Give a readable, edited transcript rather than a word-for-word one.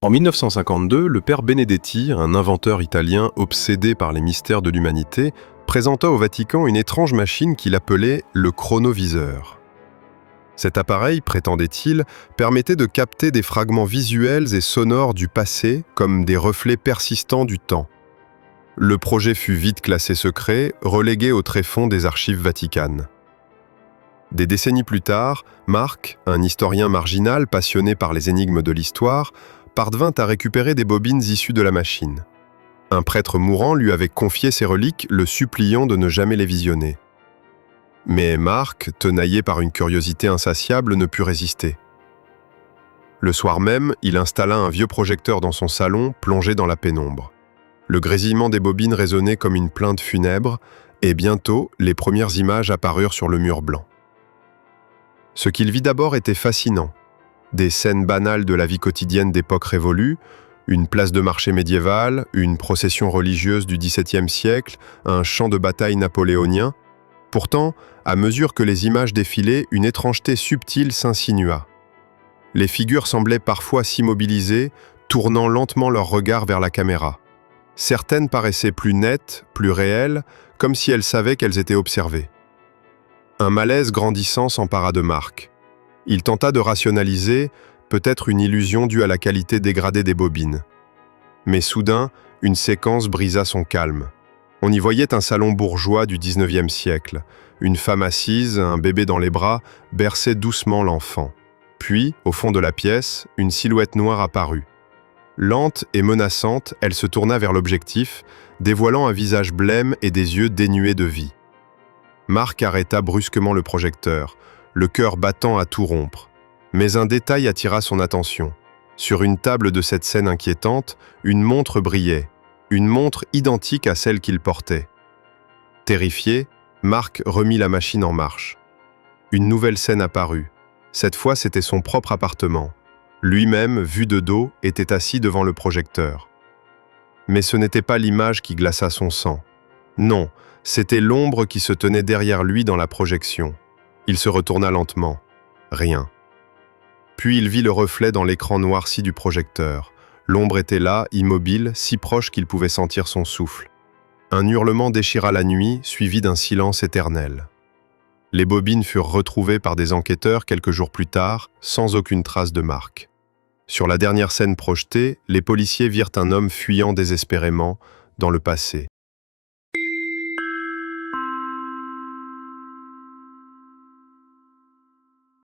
En 1952, le père Benedetti, un inventeur italien obsédé par les mystères de l'humanité, présenta au Vatican une étrange machine qu'il appelait le chronoviseur. Cet appareil, prétendait-il, permettait de capter des fragments visuels et sonores du passé comme des reflets persistants du temps. Le projet fut vite classé secret, relégué au tréfonds des archives vaticanes. Des décennies plus tard, Marc, un historien marginal passionné par les énigmes de l'histoire, parvint à récupérer des bobines issues de la machine. Un prêtre mourant lui avait confié ces reliques, le suppliant de ne jamais les visionner. Mais Marc, tenaillé par une curiosité insatiable, ne put résister. Le soir même, il installa un vieux projecteur dans son salon, plongé dans la pénombre. Le grésillement des bobines résonnait comme une plainte funèbre, et bientôt, les premières images apparurent sur le mur blanc. Ce qu'il vit d'abord était fascinant. Des scènes banales de la vie quotidienne d'époque révolue, une place de marché médiévale, une procession religieuse du XVIIe siècle, un champ de bataille napoléonien. Pourtant, à mesure que les images défilaient, une étrangeté subtile s'insinua. Les figures semblaient parfois s'immobiliser, tournant lentement leur regard vers la caméra. Certaines paraissaient plus nettes, plus réelles, comme si elles savaient qu'elles étaient observées. Un malaise grandissant s'empara de Marc. Il tenta de rationaliser, peut-être une illusion due à la qualité dégradée des bobines. Mais soudain, une séquence brisa son calme. On y voyait un salon bourgeois du XIXe siècle. Une femme assise, un bébé dans les bras, berçait doucement l'enfant. Puis, au fond de la pièce, une silhouette noire apparut. Lente et menaçante, elle se tourna vers l'objectif, dévoilant un visage blême et des yeux dénués de vie. Marc arrêta brusquement le projecteur, le cœur battant à tout rompre. Mais un détail attira son attention. Sur une table de cette scène inquiétante, une montre brillait, une montre identique à celle qu'il portait. Terrifié, Marc remit la machine en marche. Une nouvelle scène apparut. Cette fois, c'était son propre appartement. Lui-même, vu de dos, était assis devant le projecteur. Mais ce n'était pas l'image qui glaça son sang. Non, c'était l'ombre qui se tenait derrière lui dans la projection. Il se retourna lentement. Rien. Puis il vit le reflet dans l'écran noirci du projecteur. L'ombre était là, immobile, si proche qu'il pouvait sentir son souffle. Un hurlement déchira la nuit, suivi d'un silence éternel. Les bobines furent retrouvées par des enquêteurs quelques jours plus tard, sans aucune trace de Marc. Sur la dernière scène projetée, les policiers virent un homme fuyant désespérément dans le passé.